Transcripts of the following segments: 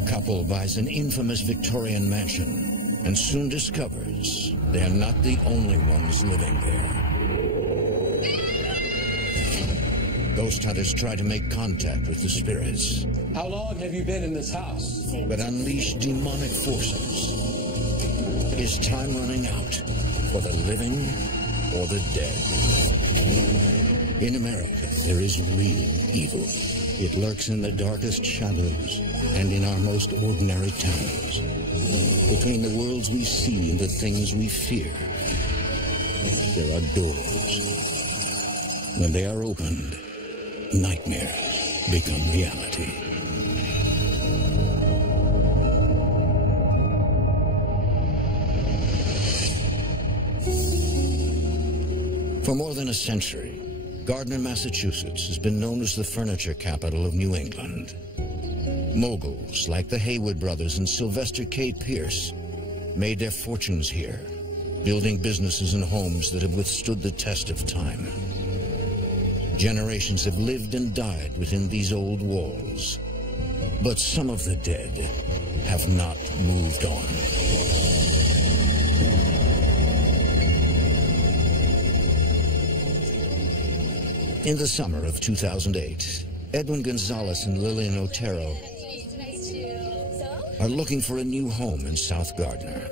A couple buys an infamous Victorian mansion and soon discovers they're not the only ones living there. Ghost hunters try to make contact with the spirits. How long have you been in this house? But unleash demonic forces. Is time running out for the living or the dead? In America, there is real evil. It lurks in the darkest shadows and in our most ordinary towns. Between the worlds we see and the things we fear, there are doors. When they are opened, nightmares become reality. For more than a century, Gardner, Massachusetts has been known as the furniture capital of New England. Moguls like the Haywood brothers and Sylvester K. Pierce made their fortunes here, building businesses and homes that have withstood the test of time. Generations have lived and died within these old walls, but some of the dead have not moved on. In the summer of 2008, Edwin Gonzalez and Lillian Otero are looking for a new home in South Gardner.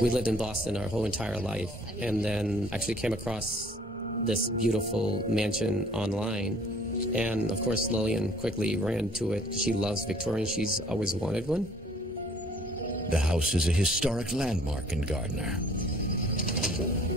We lived in Boston our whole entire life, and then actually came across this beautiful mansion online. And of course, Lillian quickly ran to it. She loves Victorian. She's always wanted one. The house is a historic landmark in Gardner.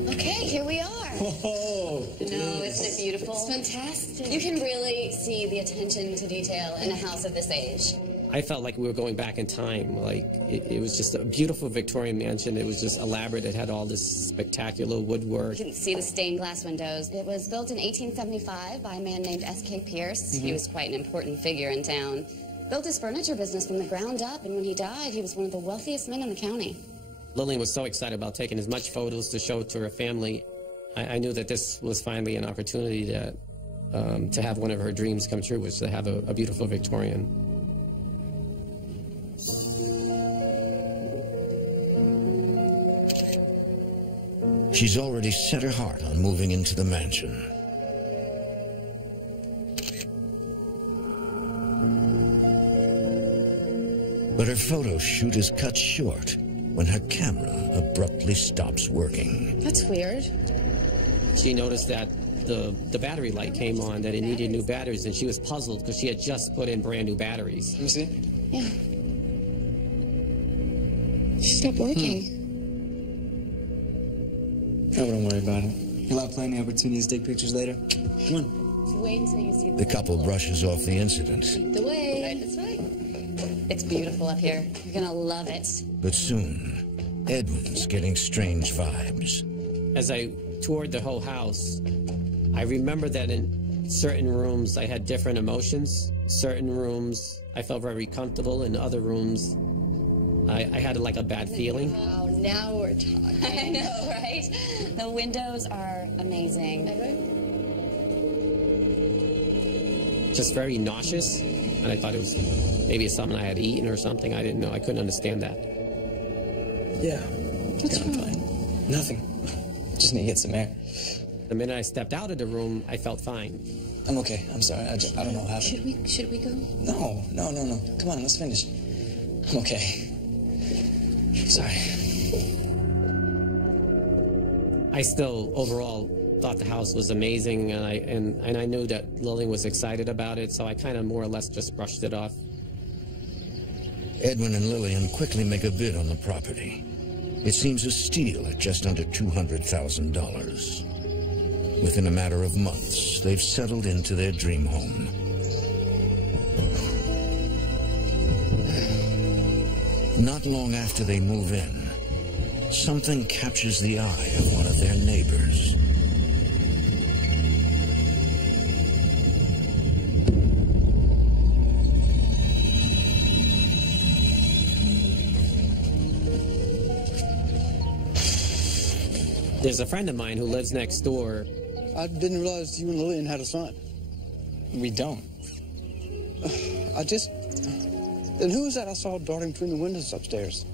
Okay, here we are. Whoa! No, isn't it beautiful? It's fantastic. You can really see the attention to detail in a house of this age. I felt like we were going back in time. Like, it was just a beautiful Victorian mansion. It was just elaborate. It had all this spectacular woodwork. You can see the stained glass windows. It was built in 1875 by a man named S.K. Pierce. He was quite an important figure in town. Built his furniture business from the ground up, and when he died, he was one of the wealthiest men in the county. Lillian was so excited about taking as much photos to show to her family. I knew that this was finally an opportunity to have one of her dreams come true, was to have a beautiful Victorian. She's already set her heart on moving into the mansion. But her photo shoot is cut short when her camera abruptly stops working. That's weird. She noticed that the battery light came on, that it needed new batteries, and she was puzzled because she had just put in brand new batteries. Let me see. Yeah. She stopped working. Oh, don't worry about it. You'll have plenty of opportunities to take pictures later. Come on. Wait until you see The couple brushes off the incident. the way. Right this way. It's beautiful up here. You're gonna love it. But soon, Edwin's getting strange vibes. As I toured the whole house, I remember that in certain rooms I had different emotions. Certain rooms I felt very comfortable. In other rooms, I had like a bad feeling. Wow, now we're talking. I know, right? The windows are amazing. Just very nauseous, and I thought it was maybe it's something I had eaten or something. I didn't know. I couldn't understand that. Yeah. I'm fine. Nothing. Just need to get some air. The minute I stepped out of the room, I felt fine. I'm okay. I'm sorry. I don't know what happened. Should we go? No. Come on, let's finish. I'm okay. Sorry. I still overall thought the house was amazing, and I knew that Lillian was excited about it, so I kind of more or less just brushed it off. Edwin and Lillian quickly make a bid on the property. It seems a steal at just under $200,000. Within a matter of months, they've settled into their dream home. Not long after they move in, something captures the eye of one of their neighbors. There's a friend of mine who lives next door. I didn't realize you and Lillian had a son. We don't. I just... Then who was that I saw darting between the windows upstairs?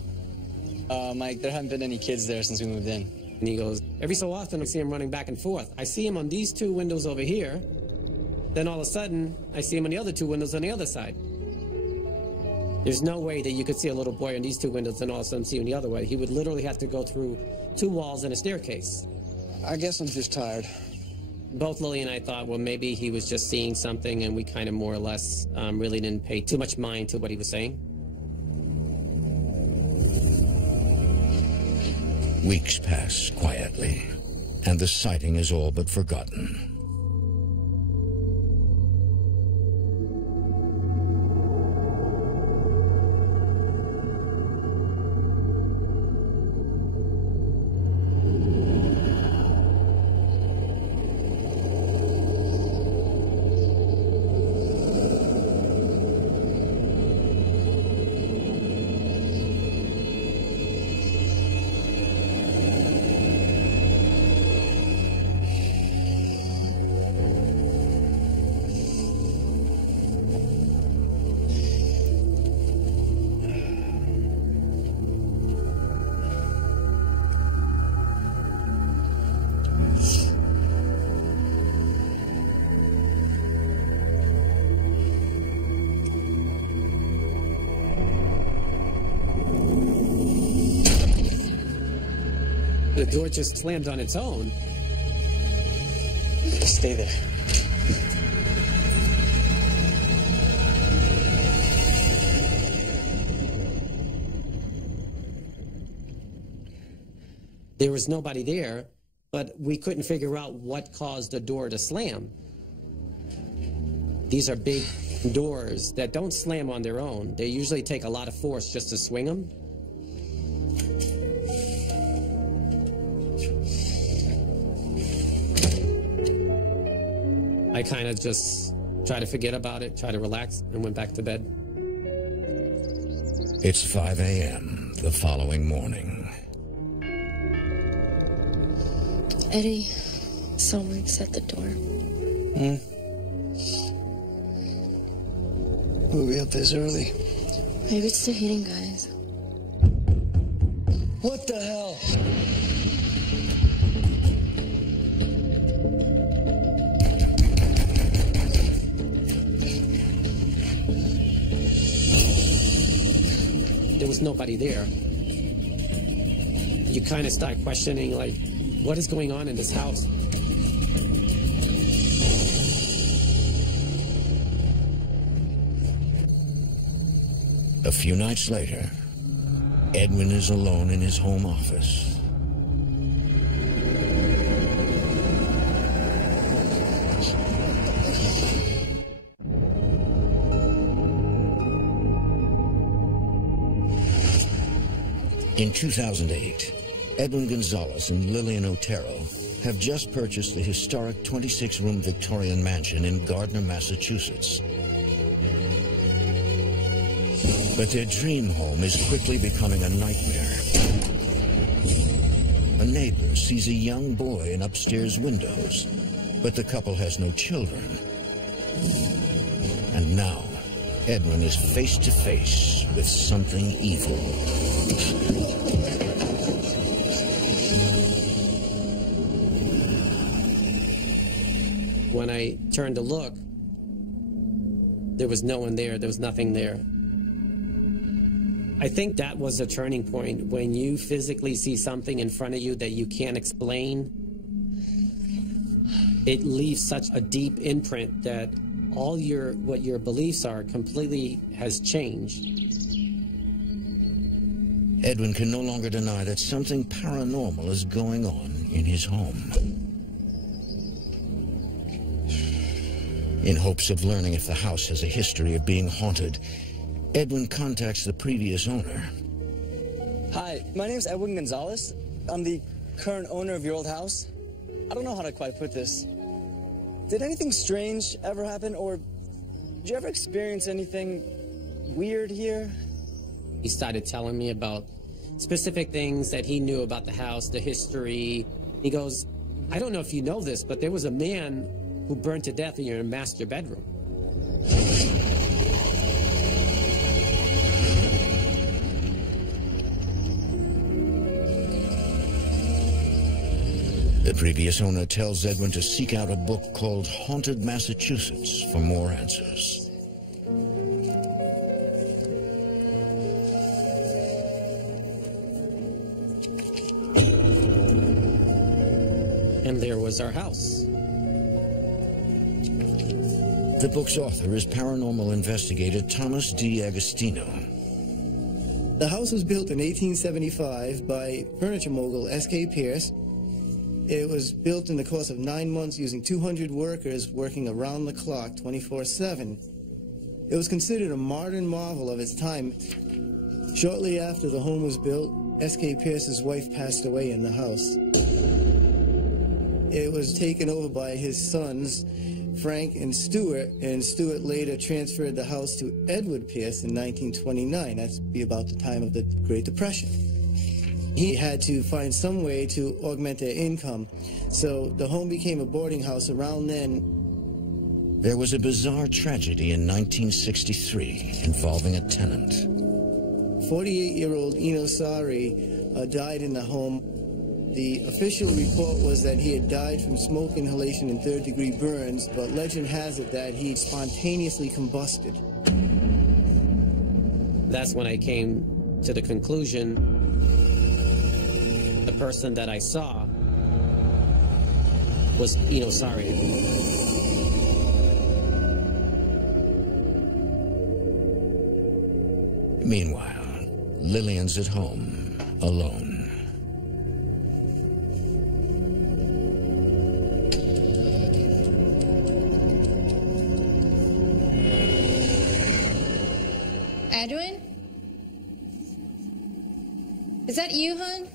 Mike, there haven't been any kids there since we moved in. And he goes, every so often I see him running back and forth. I see him on these two windows over here. Then all of a sudden, I see him on the other two windows on the other side. There's no way that you could see a little boy on these two windows and all of a sudden see him the other way. He would literally have to go through two walls and a staircase. I guess I'm just tired. Both Lillian and I thought, well, maybe he was just seeing something and we kind of more or less really didn't pay too much mind to what he was saying. Weeks pass quietly, and the sighting is all but forgotten. The door just slammed on its own. Stay there. There was nobody there, but we couldn't figure out what caused the door to slam. These are big doors that don't slam on their own. They usually take a lot of force just to swing them. I kind of just tried to forget about it, tried to relax, and went back to bed. It's 5 a.m. the following morning. Eddie, someone's at the door. We'll be up this early. Maybe it's the heating guys. What the hell? There was nobody there. You kind of start questioning, like, what is going on in this house? A few nights later, Edwin is alone in his home office. In 2008, Edwin Gonzalez and Lillian Otero have just purchased the historic 26-room Victorian mansion in Gardner, Massachusetts. But their dream home is quickly becoming a nightmare. A neighbor sees a young boy in upstairs windows, but the couple has no children. And now, Edwin is face to face with something evil. When I turned to look, there was no one there. There was nothing there. I think that was a turning point when you physically see something in front of you that you can't explain. It leaves such a deep imprint that all what your beliefs are completely has changed. Edwin can no longer deny that something paranormal is going on in his home. In hopes of learning if the house has a history of being haunted, Edwin contacts the previous owner. Hi, my name's Edwin Gonzalez. I'm the current owner of your old house. I don't know how to quite put this. Did anything strange ever happen, or did you ever experience anything weird here? He started telling me about specific things that he knew about the house, the history. He goes, I don't know if you know this, but there was a man who burned to death in your master bedroom. The previous owner tells Edwin to seek out a book called Haunted Massachusetts for more answers. And there was our house. The book's author is paranormal investigator Thomas D. Agostino. The house was built in 1875 by furniture mogul S.K. Pierce. It was built in the course of 9 months using 200 workers working around the clock 24/7. It was considered a modern marvel of its time. Shortly after the home was built, S.K. Pierce's wife passed away in the house. It was taken over by his sons, Frank and Stuart later transferred the house to Edwin Pierce in 1929. That's be about the time of the Great Depression. He had to find some way to augment their income, so the home became a boarding house around then. There was a bizarre tragedy in 1963 involving a tenant. 48-year-old Eno Sari died in the home. The official report was that he had died from smoke inhalation and third-degree burns, but legend has it that he spontaneously combusted. That's when I came to the conclusion the person that I saw was Eno Sari. Meanwhile, Lillian's at home, alone. Edwin? Is that you, hon?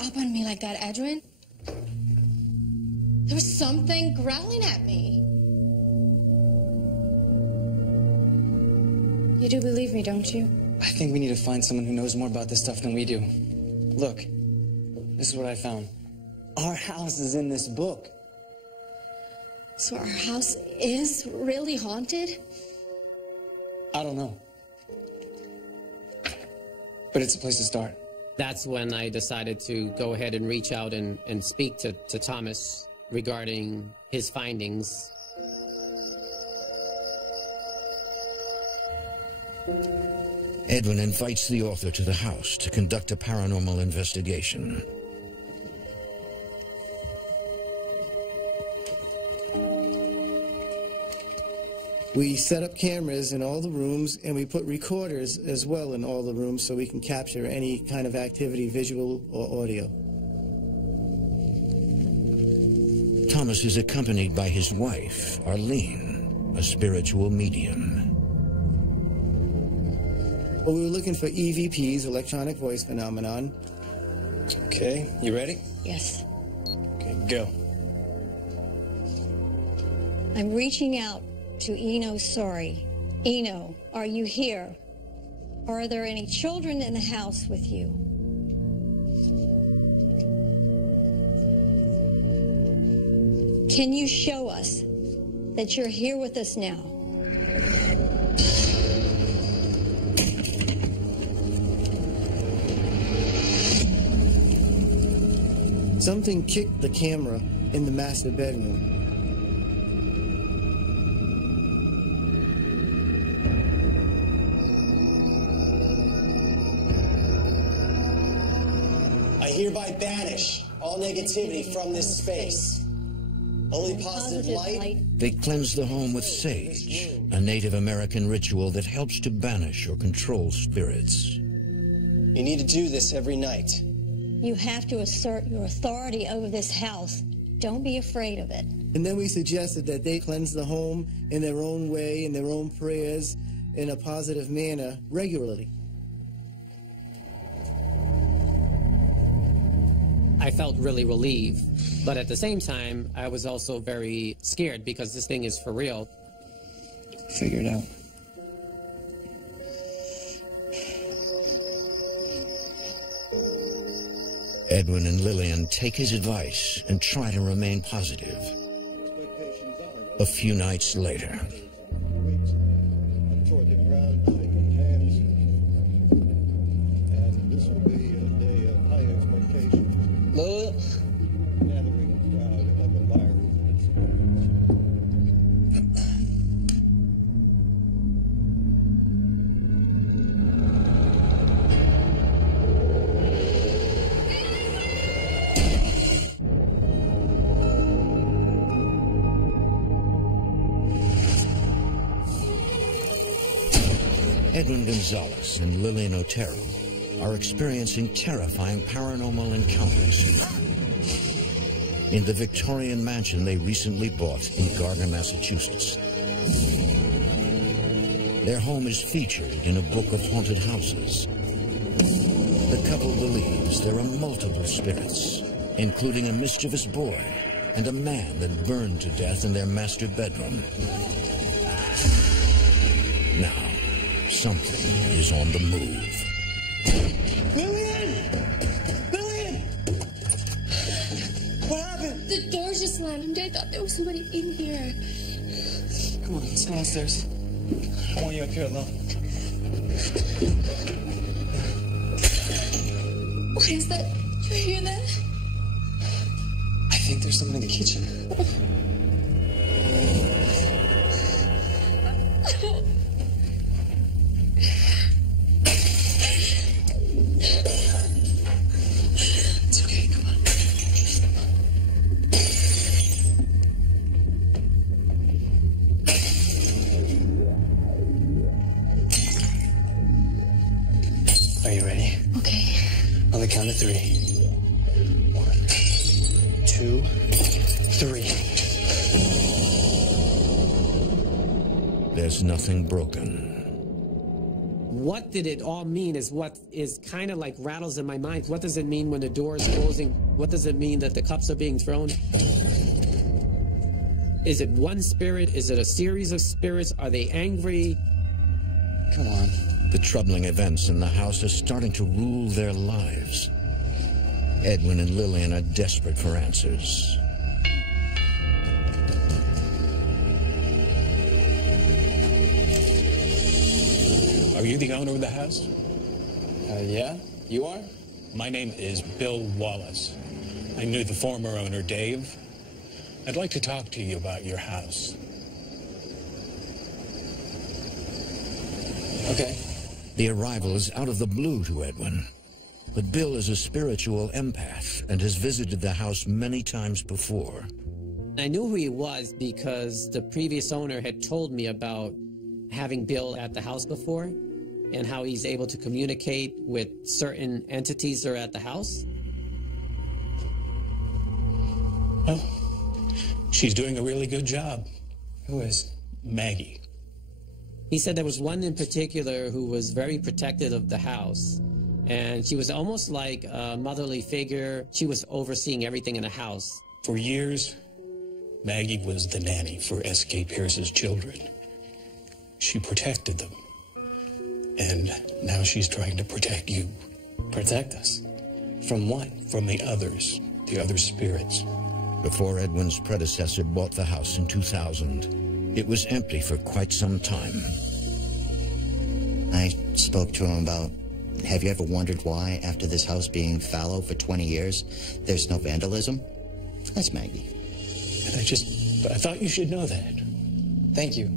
Up on me like that, Edwin. There was something growling at me. You do believe me, don't you? I think we need to find someone who knows more about this stuff than we do. Look, this is what I found. Our house is in this book. So our house is really haunted? I don't know. But it's a place to start. That's when I decided to go ahead and reach out and speak to Thomas regarding his findings. Edwin invites the author to the house to conduct a paranormal investigation. We set up cameras in all the rooms, and we put recorders as well in all the rooms so we can capture any kind of activity, visual or audio. Thomas is accompanied by his wife, Arlene, a spiritual medium. Well, we were looking for EVPs, electronic voice phenomenon. Okay, you ready? Yes. Okay, go. I'm reaching out to Eno Sari. Eno, are you here? Are there any children in the house with you? Can you show us that you're here with us now? Something kicked the camera in the master bedroom. I hereby banish all negativity from this space. Only positive light. They cleanse the home with sage, a Native American ritual that helps to banish or control spirits. You need to do this every night. You have to assert your authority over this house Don't be afraid of it. And then we suggested that they cleanse the home in their own way, in their own prayers, in a positive manner, regularly. I felt really relieved, but at the same time, I was also very scared because this thing is for real. Figure it out. Edwin and Lillian take his advice and try to remain positive. A few nights later. Lillian? Edwin Gonzalez and Lillian Otero are experiencing terrifying paranormal encounters in the Victorian mansion they recently bought in Gardner, Massachusetts. Their home is featured in a book of haunted houses. The couple believes there are multiple spirits, including a mischievous boy and a man that burned to death in their master bedroom. Now, something is on the move. Lillian! Lillian! What happened? The door just slammed. I thought there was somebody in here. Come on, let's go downstairs. I don't want you up here alone. What is that? Do you hear that? I think there's someone in the kitchen. It's okay, come on. Are you ready? Okay. On the count of 3. 1, 2, 3. There's nothing broken. What did it all mean is what is kind of like rattles in my mind. What does it mean when the door is closing? What does it mean that the cups are being thrown? Is it one spirit? Is it a series of spirits? Are they angry? Come on. The troubling events in the house are starting to rule their lives. Edwin and Lillian are desperate for answers. Are you the owner of the house? Yeah? You are? My name is Bill Wallace. I knew the former owner, Dave. I'd like to talk to you about your house. Okay. The arrival is out of the blue to Edwin. But Bill is a spiritual empath and has visited the house many times before. I knew who he was because the previous owner had told me about having Bill at the house before and how he's able to communicate with certain entities that are at the house. Well, she's doing a really good job. Who is? Maggie. He said there was one in particular who was very protective of the house, and she was almost like a motherly figure. She was overseeing everything in the house. For years, Maggie was the nanny for S.K. Pierce's children. She protected them. And now she's trying to protect you. Protect us? From what? From the other spirits. Before Edwin's predecessor bought the house in 2000, it was empty for quite some time. I spoke to him about, have you ever wondered why, after this house being fallow for 20 years, there's no vandalism? That's Maggie. I thought you should know that. Thank you.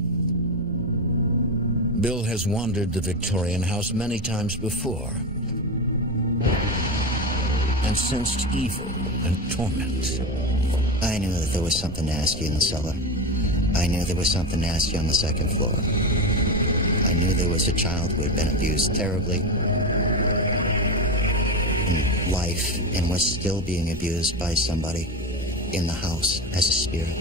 Bill has wandered the Victorian house many times before and sensed evil and torment. I knew that there was something nasty in the cellar. I knew there was something nasty on the second floor. I knew there was a child who had been abused terribly in life and was still being abused by somebody. in the house as a spirit.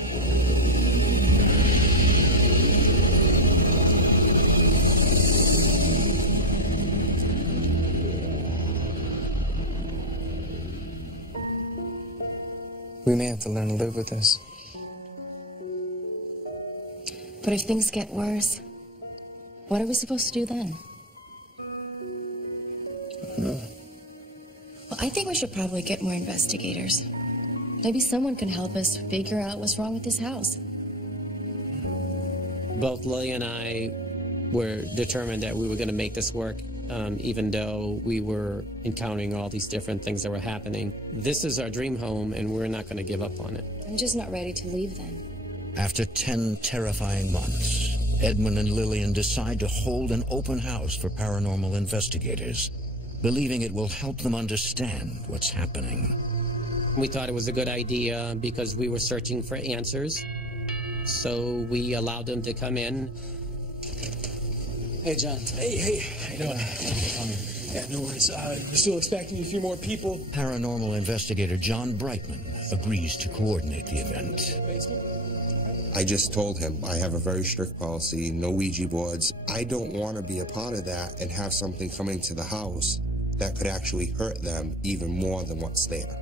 We may have to learn to live with this. But if things get worse, what are we supposed to do then? No. Well, I think we should probably get more investigators. Maybe someone can help us figure out what's wrong with this house. Both Lillian and I were determined that we were going to make this work, even though we were encountering all these different things that were happening. This is our dream home, and we're not going to give up on it. I'm just not ready to leave then. After 10 terrifying months, Edwin and Lillian decide to hold an open house for paranormal investigators, believing it will help them understand what's happening. We thought it was a good idea because we were searching for answers. So we allowed them to come in. Hey, John. Hey. How you doing? Yeah, no worries. We're still expecting a few more people. Paranormal investigator John Brightman agrees to coordinate the event. I just told him I have a very strict policy, no Ouija boards. I don't want to be a part of that and have something coming to the house that could actually hurt them even more than what's there.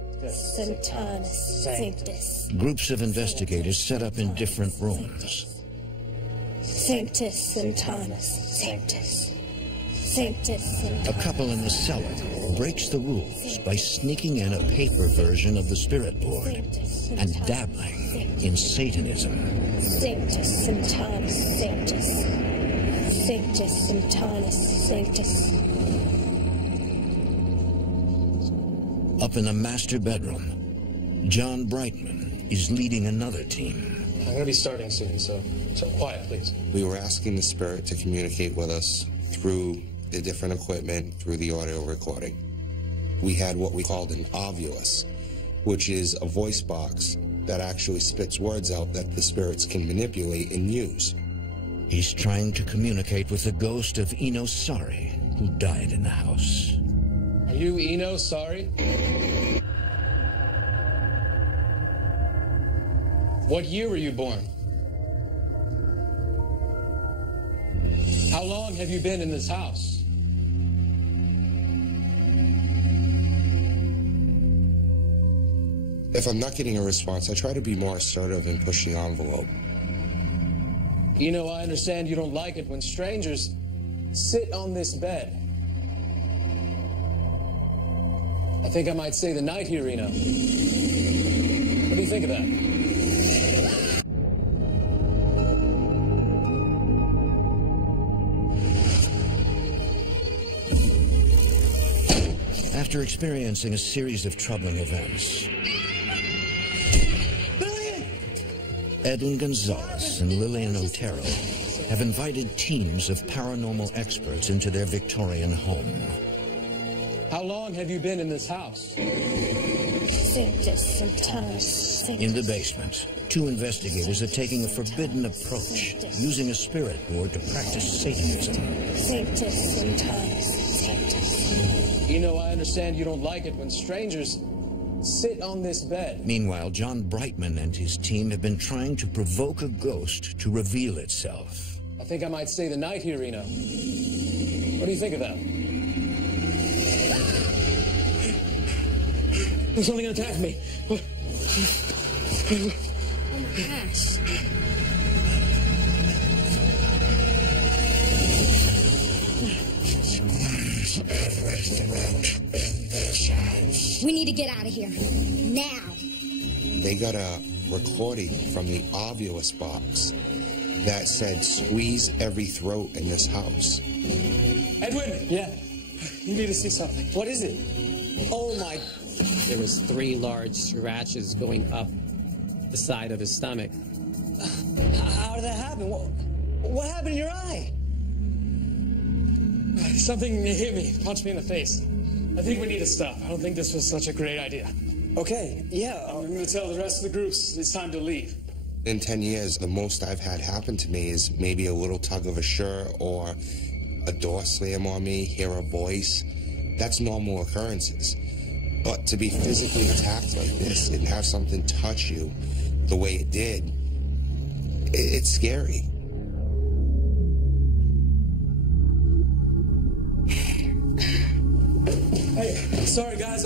Sanctus Sanctus. Groups of investigators set up in different rooms. Sanctus Sanctus Sanctus. Sanctus Sanctus. A couple in the cellar breaks the rules by sneaking in a paper version of the spirit board and dabbling in Satanism. Sanctus Sanctus Sanctus. Sanctus Sanctus Sanctus. Up in the master bedroom, John Brightman is leading another team. I'm going to be starting soon, so quiet, please. We were asking the spirit to communicate with us through the different equipment, through the audio recording. We had what we called an ovulus, which is a voice box that actually spits words out that the spirits can manipulate and use. He's trying to communicate with the ghost of Eno Sari, who died in the house. Are you Eno Sari? What year were you born? How long have you been in this house? If I'm not getting a response, I try to be more assertive and push the envelope. You know, I understand you don't like it when strangers sit on this bed. I think I might stay the night here, Eno. What do you think of that? After experiencing a series of troubling events, Edwin Gonzalez and Lillian Otero have invited teams of paranormal experts into their Victorian home. How long have you been in this house? Sanctus Sanctus. In the basement, two investigators are taking a forbidden approach, using a spirit board to practice Satanism. Sanctus Sanctus Sanctus. You know, I understand you don't like it when strangers sit on this bed. Meanwhile, John Brightman and his team have been trying to provoke a ghost to reveal itself. I think I might stay the night here, Eno. What do you think of that? There's something attacking me. Oh my gosh. We need to get out of here. Now. They got a recording from the ovulus box that said, squeeze every throat in this house. Edwin! Yeah? You need to see something. What is it? Oh my... There was 3 large scratches going up the side of his stomach. How did that happen? What happened in your eye? Something hit me, punched me in the face. I think we need to stop. I don't think this was such a great idea. Okay, yeah. I'm going to tell the rest of the groups it's time to leave. In 10 years, the most I've had happen to me is maybe a little tug of a shirt or a door slam on me, hear a voice. That's normal occurrences. But to be physically attacked like this and have something touch you the way it did, it's scary. Hey, sorry guys,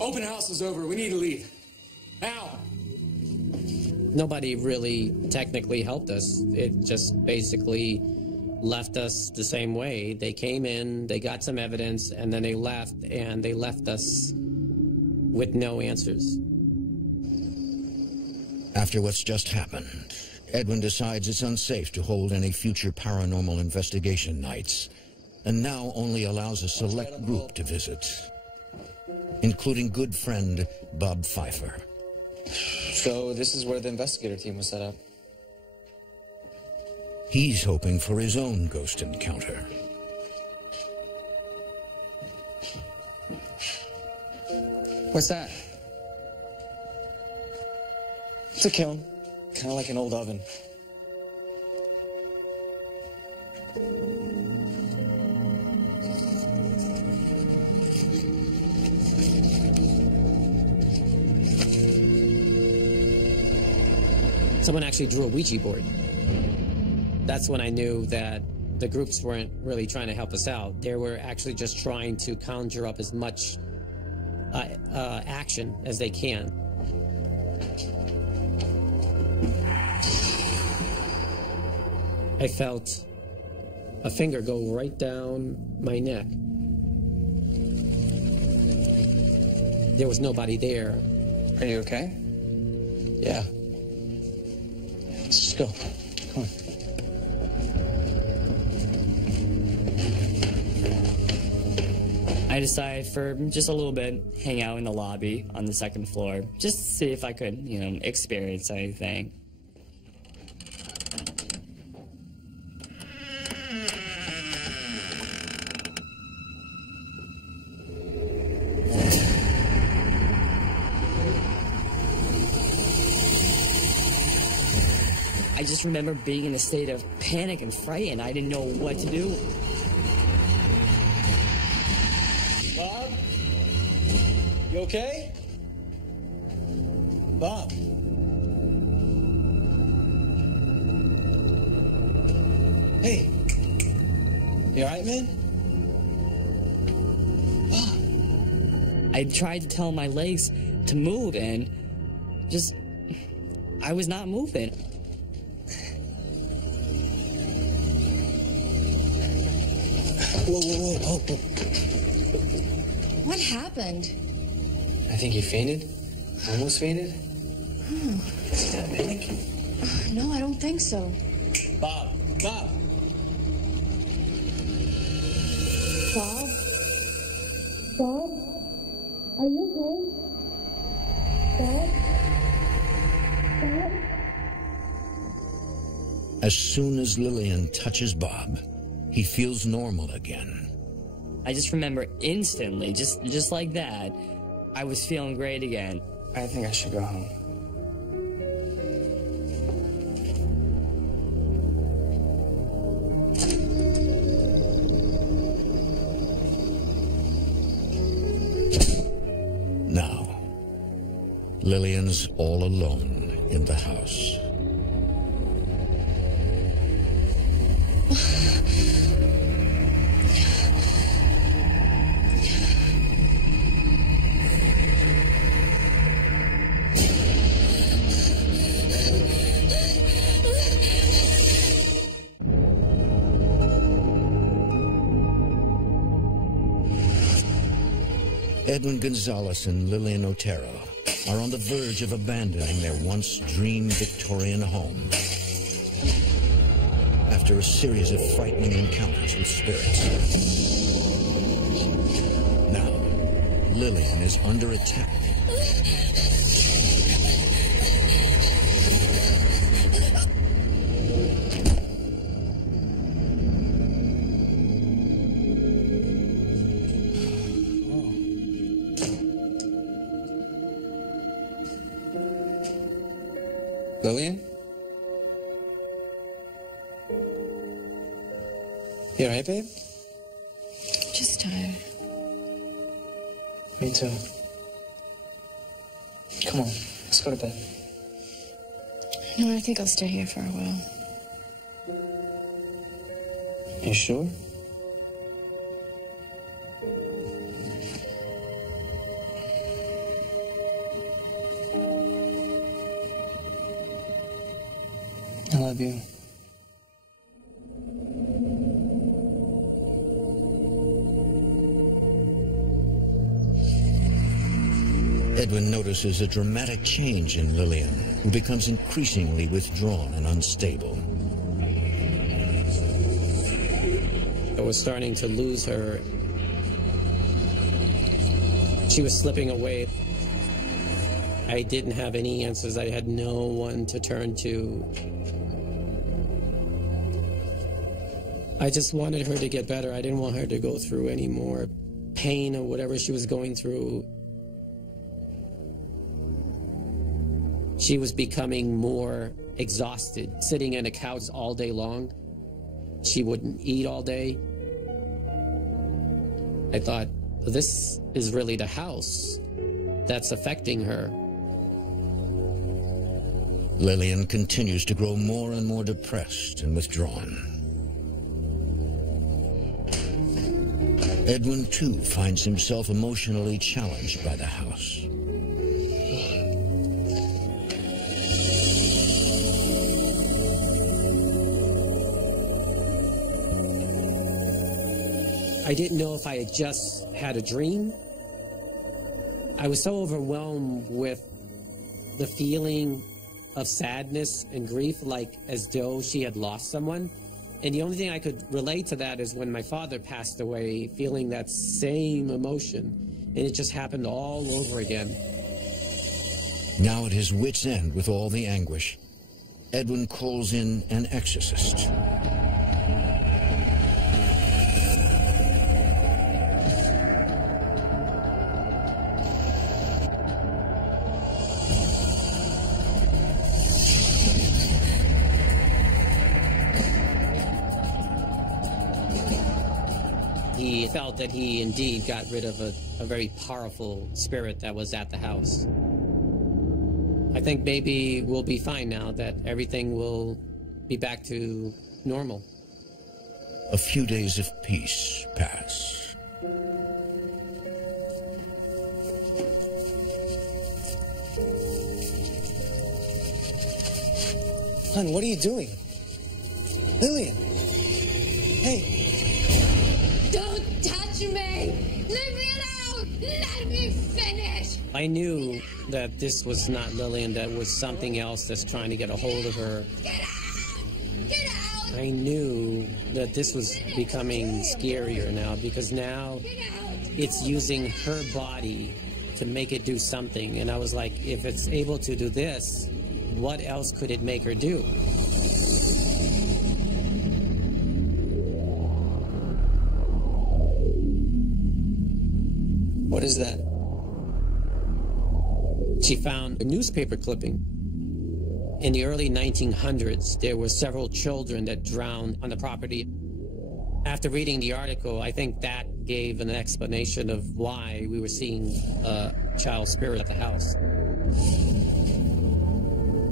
open house is over. We need to leave. Now! Nobody really technically helped us. It just basically left us the same way. They came in, they got some evidence, and then they left, and they left us with no answers. After what's just happened, Edwin decides it's unsafe to hold any future paranormal investigation nights, and now only allows a select group to visit, including good friend Bob Pfeiffer. So this is where the investigator team was set up. He's hoping for his own ghost encounter. What's that? It's a kiln. Kind of like an old oven. Someone actually drew a Ouija board. That's when I knew that the groups weren't really trying to help us out. They were actually just trying to conjure up as much action as they can. I felt a finger go right down my neck. There was nobody there. Are you okay? Yeah. Let's just go. Come on. I decided for just a little bit, hang out in the lobby on the second floor, just to see if I could, experience anything. I just remember being in a state of panic and fright, and I didn't know what to do. Bob? You okay? Bob? Hey. You alright, man? Bob? I tried to tell my legs to move, and I was not moving. Whoa. What happened? I think he fainted. Almost fainted. Is that panic? No, I don't think so. Bob! Bob? Bob? Are you okay? Bob? As soon as Lillian touches Bob, he feels normal again. I just remember instantly, just like that, I was feeling great again. I think I should go home. Now, Lillian's all alone in the house. Edwin Gonzalez and Lillian Otero are on the verge of abandoning their once-dream Victorian home after a series of frightening encounters with spirits. Now, Lillian is under attack. Lillian? You alright, babe? Just tired. Me too. Come on, let's go to bed. No, I think I'll stay here for a while. You sure? I love you. Edwin notices a dramatic change in Lillian, who becomes increasingly withdrawn and unstable. I was starting to lose her. She was slipping away. I didn't have any answers. I had no one to turn to. I just wanted her to get better. I didn't want her to go through any more pain or whatever she was going through. She was becoming more exhausted, sitting on a couch all day long. She wouldn't eat all day. I thought, this is really the house that's affecting her. Lillian continues to grow more and more depressed and withdrawn. Edwin, too, finds himself emotionally challenged by the house. I didn't know if I had just had a dream. I was so overwhelmed with the feeling of sadness and grief, like as though she had lost someone. And the only thing I could relate to that is when my father passed away, feeling that same emotion. And it just happened all over again. Now at his wit's end with all the anguish, Edwin calls in an exorcist. He felt that he indeed got rid of a very powerful spirit that was at the house. I think maybe we'll be fine now, that everything will be back to normal. A few days of peace pass. Hon, what are you doing? Lillian! Hey! Don't touch me! Leave me alone! Let me finish! I knew that this was not Lillian, that was something else that's trying to get a hold of her. Get out! Get out! I knew that this was becoming scarier now, because now it's using her body to make it do something. And I was like, if it's able to do this, what else could it make her do? What is that? She found a newspaper clipping. In the early 1900s, there were several children that drowned on the property. After reading the article, I think that gave an explanation of why we were seeing a child spirit at the house.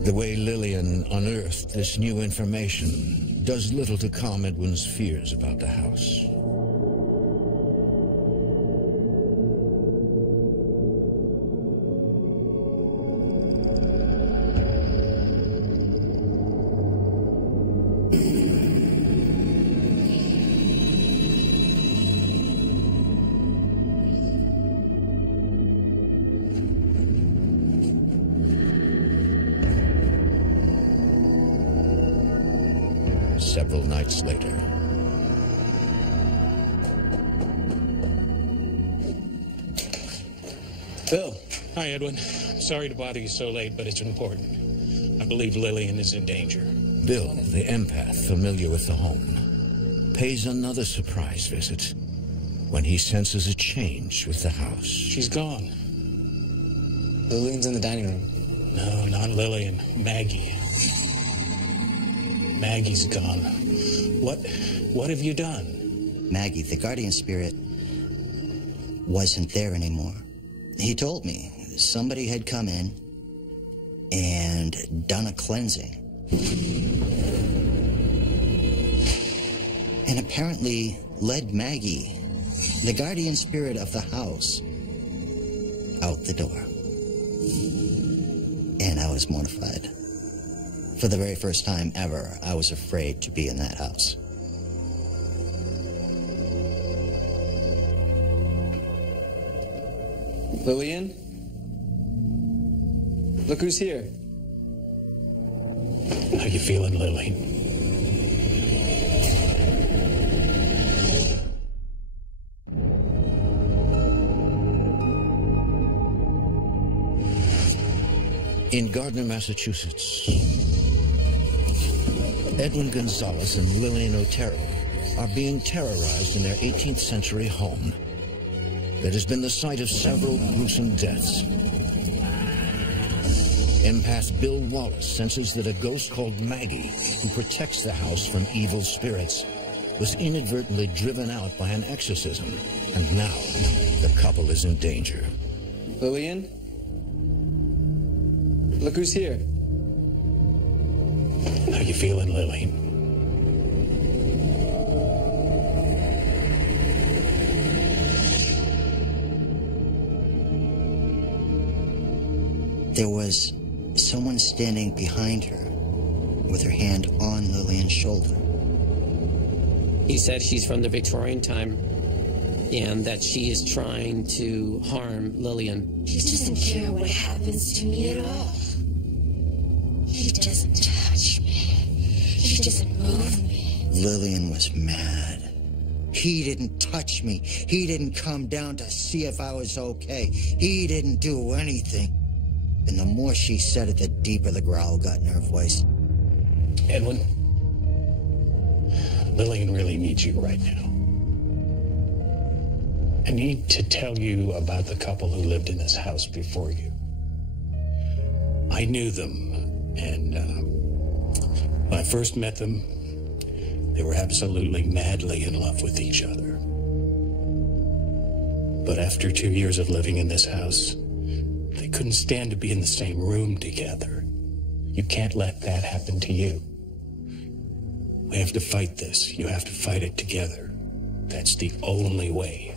The way Lillian unearthed this new information does little to calm Edwin's fears about the house. Several nights later. Bill. Hi, Edwin. Sorry to bother you so late, but it's important. I believe Lillian is in danger. Bill, the empath familiar with the home, pays another surprise visit when he senses a change with the house. She's gone. Lillian's in the dining room. No, not Lillian. Maggie. Maggie's gone. What have you done? Maggie, the guardian spirit, wasn't there anymore. He told me somebody had come in and done a cleansing. And apparently led Maggie, the guardian spirit of the house, out the door. And I was mortified. For the very first time ever, I was afraid to be in that house. Lillian? Look who's here. How you feeling, Lillian? In Gardner, Massachusetts, Edwin Gonzalez and Lillian Otero are being terrorized in their 18th century home that has been the site of several gruesome deaths. Empath Bill Wallace senses that a ghost called Maggie, who protects the house from evil spirits, was inadvertently driven out by an exorcism, and now the couple is in danger. Lillian? Look who's here. How you feeling, Lillian? There was someone standing behind her with her hand on Lillian's shoulder. He said she's from the Victorian time and that she is trying to harm Lillian. He doesn't care what happens to me at all. He doesn't touch me. He doesn't move me. Lillian was mad. He didn't touch me. He didn't come down to see if I was okay. He didn't do anything. And the more she said it, the deeper the growl got in her voice. Edwin, Lillian really needs you right now. I need to tell you about the couple who lived in this house before you. I knew them, and when I first met them, they were absolutely madly in love with each other. But after 2 years of living in this house, they couldn't stand to be in the same room together. You can't let that happen to you. We have to fight this. You have to fight it together. That's the only way.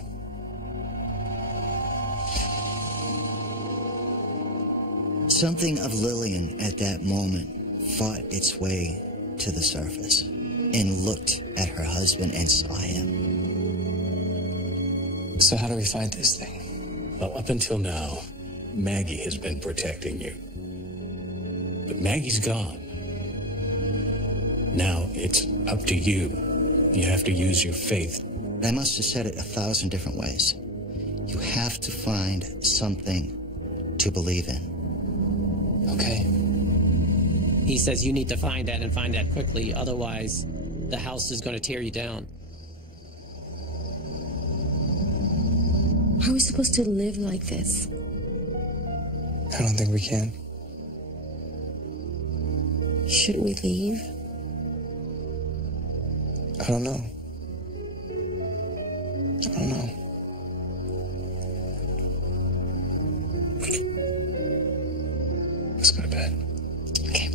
Something of Lillian at that moment fought its way to the surface and looked at her husband and saw him. So how do we fight this thing? Well, up until now, Maggie has been protecting you. But Maggie's gone. Now it's up to you. You have to use your faith. I must have said it 1,000 different ways. You have to find something to believe in. Okay. He says you need to find that and find that quickly, otherwise the house is going to tear you down. How are we supposed to live like this? I don't think we can. Should we leave? I don't know. I don't know. Let's go to bed. Okay.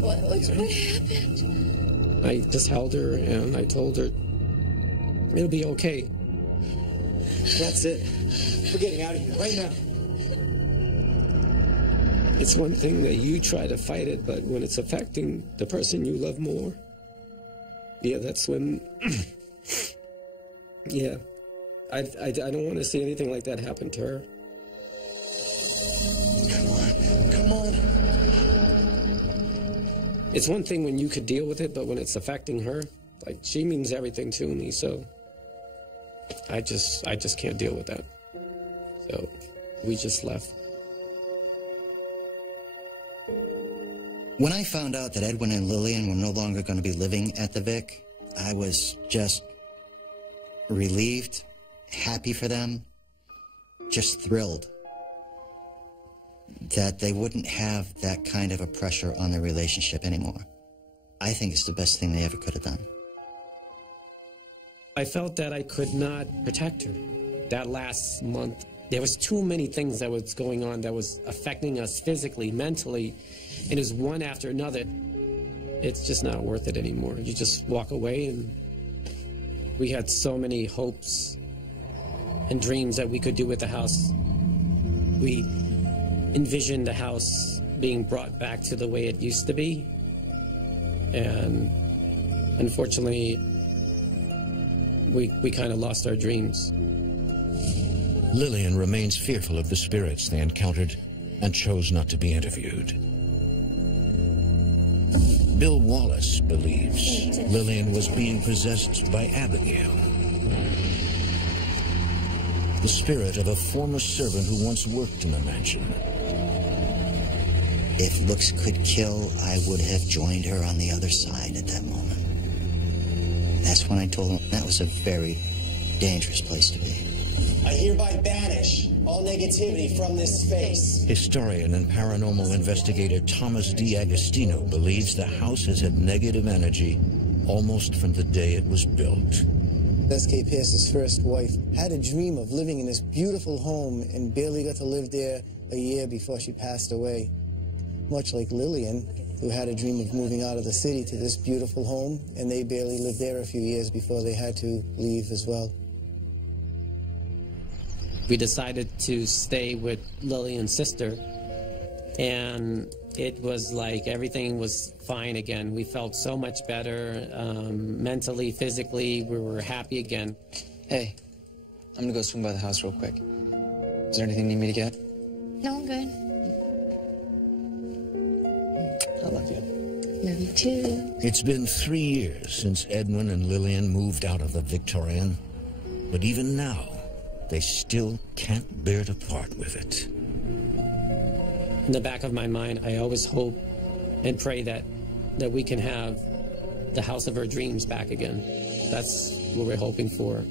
What happened? I just held her and I told her it'll be okay. That's it. We're getting out of here right now. It's one thing that you try to fight it, but when it's affecting the person you love more, yeah, that's when, yeah, I don't want to see anything like that happen to her. It's one thing when you could deal with it, but when it's affecting her, like, she means everything to me, so I just can't deal with that. So we just left. When I found out that Edwin and Lillian were no longer going to be living at the Vic, I was just relieved, happy for them, just thrilled that they wouldn't have that kind of a pressure on their relationship anymore. I think it's the best thing they ever could have done. I felt that I could not protect her. That last month, there was too many things that was going on that was affecting us physically, mentally, and it was one after another. It's just not worth it anymore. You just walk away, and we had so many hopes and dreams that we could do with the house. We envisioned the house being brought back to the way it used to be, and unfortunately, we kind of lost our dreams. Lillian remains fearful of the spirits they encountered and chose not to be interviewed. Bill Wallace believes Lillian was being possessed by Abigail, the spirit of a former servant who once worked in the mansion. If looks could kill, I would have joined her on the other side at that moment. That's when I told him that was a very dangerous place to be. I hereby banish all negativity from this space. Historian and paranormal investigator Thomas D. Agostino believes the house has had negative energy almost from the day it was built. S.K. Pierce's first wife had a dream of living in this beautiful home and barely got to live there a year before she passed away. Much like Lillian, who had a dream of moving out of the city to this beautiful home, and they barely lived there a few years before they had to leave as well. We decided to stay with Lillian's sister, and it was like everything was fine again. We felt so much better, mentally, physically. We were happy again. Hey, I'm gonna go swing by the house real quick. Is there anything you need me to get? No, I'm good. I love you. Love you too. It's been 3 years since Edwin and Lillian moved out of the Victorian, but even now, they still can't bear to part with it. In the back of my mind, I always hope and pray that we can have the house of our dreams back again. That's what we're hoping for.